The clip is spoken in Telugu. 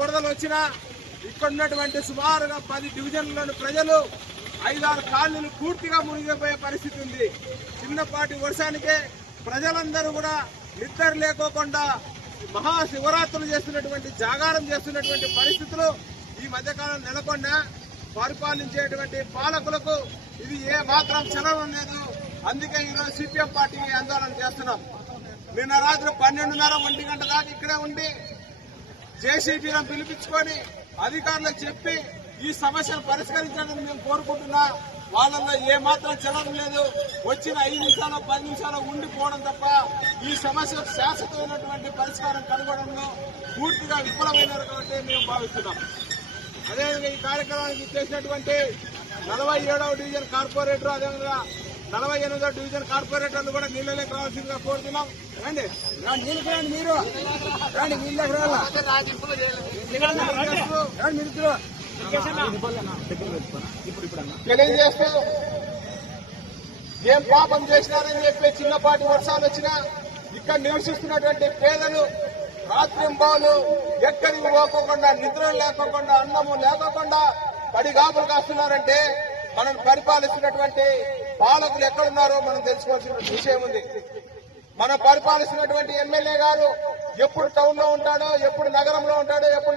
వచ్చినా ఇక్కడ ఉన్నటువంటి సుమారుగా పది డివిజన్లలోని ప్రజలు ఐదారు కాలనీలు పూర్తిగా మునిగిపోయే పరిస్థితి ఉంది. చిన్నపాటి వర్షానికే ప్రజలందరూ కూడా నిద్ర లేకోకుండా మహాశివరాత్రులు చేస్తున్నటువంటి జాగారం చేస్తున్నటువంటి పరిస్థితులు ఈ మధ్యకాలం నెలకొండ పరిపాలించేటువంటి పాలకులకు ఇది ఏ మాత్రం చలనం లేదు. అందుకే ఈరోజు సిపిఎం పార్టీని ఆందోళన చేస్తున్నాం. నిన్న రాత్రి పన్నెండున్నర ఒంటి గంట దాకా ఇక్కడే ఉండి జేసీబీలను పిలిపించుకొని అధికారులకు చెప్పి ఈ సమస్యను పరిష్కరించాలని మేము కోరుకుంటున్నా. వాళ్ళల్లో ఏమాత్రం మాత్రం చలనం లేదు. వచ్చిన ఐదు నిమిషాలు పది నిమిషాలు ఉండిపోవడం తప్ప ఈ సమస్య శాశ్వతమైనటువంటి పరిష్కారం కనుగొనడంలో పూర్తిగా విఫలమైనటువంటి మేము భావిస్తున్నాం. అదేవిధంగా ఈ కార్యక్రమానికి చేసినటువంటి నలభై ఏడవ డివిజన్ కార్పొరేటర్ అదేవిధంగా నలభై ఎనిమిదో డివిజన్ కార్పొరేటర్లు కూడా నీళ్ళలోకి రావాల్సిందిగా కోరుతున్నాం. రండి. రండి, నీళ్ళకి రండి మీరు. రండి నీళ్ళకి రావాలా? మిత్రులు తెలియజేస్తూ ఏం పాపం చేసినారని చెప్పి చిన్నపాటి వర్షాలు వచ్చినా ఇక్కడ నివసిస్తున్నటువంటి పేదలు రాత్రింబాలు ఎక్కడికి పోకోకుండా నిద్ర లేకోకుండా అన్నము లేకోకుండా పడి గాపులు కాస్తున్నారంటే మనం పరిపాలిస్తున్నటువంటి పాలకులు ఎక్కడున్నారో మనం తెలుసుకోవాల్సిన విషయం ఉంది. మనం పరిపాలిస్తున్నటువంటి ఎమ్మెల్యే గారు ఎప్పుడు టౌన్లో ఉంటాడో ఎప్పుడు నగరంలో ఉంటాడో ఎప్పుడు